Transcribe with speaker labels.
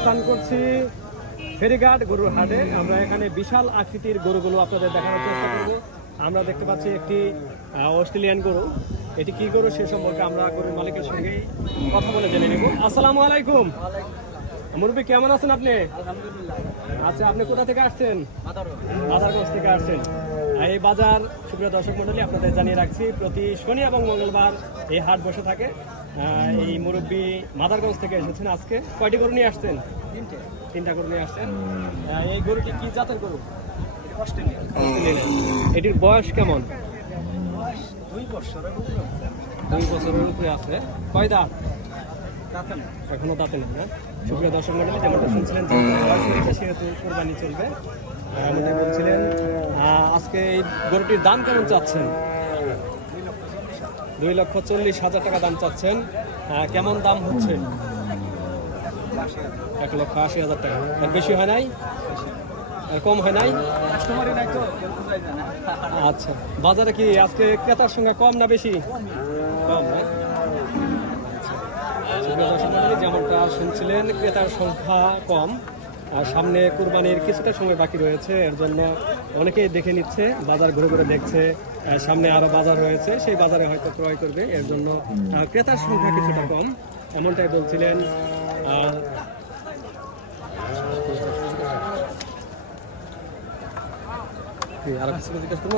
Speaker 1: স্থান করছি। ফেরিঘাট গরুর হাটে আমরা এখানে বিশাল আকৃতির গরুগুলো আপনাদের দেখানোর চেষ্টা করব। আমরা দেখতে পাচ্ছি একটি অস্ট্রেলিয়ান গরু। এটি কি গরু সে সম্পর্কে আমরা গরুর মালিকের সঙ্গে কথা বলে জেনে নেব। আসসালামু আলাইকুম। মুরব্বী কেমন আছেন আপনি? আচ্ছা আপনি কোথা থেকে আসছেন? বাজারগঞ্জ। থেকে আসছেন। এই বাজার সুপ্রিয় দর্শক মন্ডলী আপনাদের জানিয়ে রাখছি প্রতি শনি এবং মঙ্গলবার এই হাট বসে থাকে। এই মুরব্বী মাদারগঞ্জ থেকে এসেছেন আজকে। কয়টি গরু নিয়ে আসছেন? তিনটা। গরু নিয়ে আসছেন। এই গরুটি কি জাতের গরু? এটির বয়স কেমন?
Speaker 2: দুই বছরের
Speaker 1: উপরে আছে। কয় দাঁত? এখনও দাঁতে নেই না? সুপ্রিয় দর্শক মন্ডলী যেমনটা শুনছিলেন সেহেতু কোরবানি চলবে আমাদের বলছিলেন আহ, আজকে এই গরুটির দাম কেমন চাচ্ছেন? দুই লক্ষ চল্লিশ হাজার টাকা দাম চাচ্ছেন। কেমন দাম হচ্ছে? এক লক্ষ আশি হাজার টাকা। আর বেশি হয় নাই? কম হয় নাই? আচ্ছা। বাজারে কি আজকে ক্রেতার সংখ্যা কম না বেশি? কম আচ্ছা। দর্শক মণ্ডলী, যেমনটা শুনছিলেন ক্রেতার সংখ্যা কম। আর সামনে কুরবানির কিছুটা সময় বাকি রয়েছে, এর জন্য অনেকেই দেখে নিচ্ছে, বাজার ঘুরে ঘুরে দেখছে সামনে আরও বাজার রয়েছে, সেই বাজারে হয়তো ক্রয় করবে, এর জন্য ক্রেতার সংখ্যা কিছুটা কম, এমনটাই বলছিলেন আর কিছু জিজ্ঞেস করব?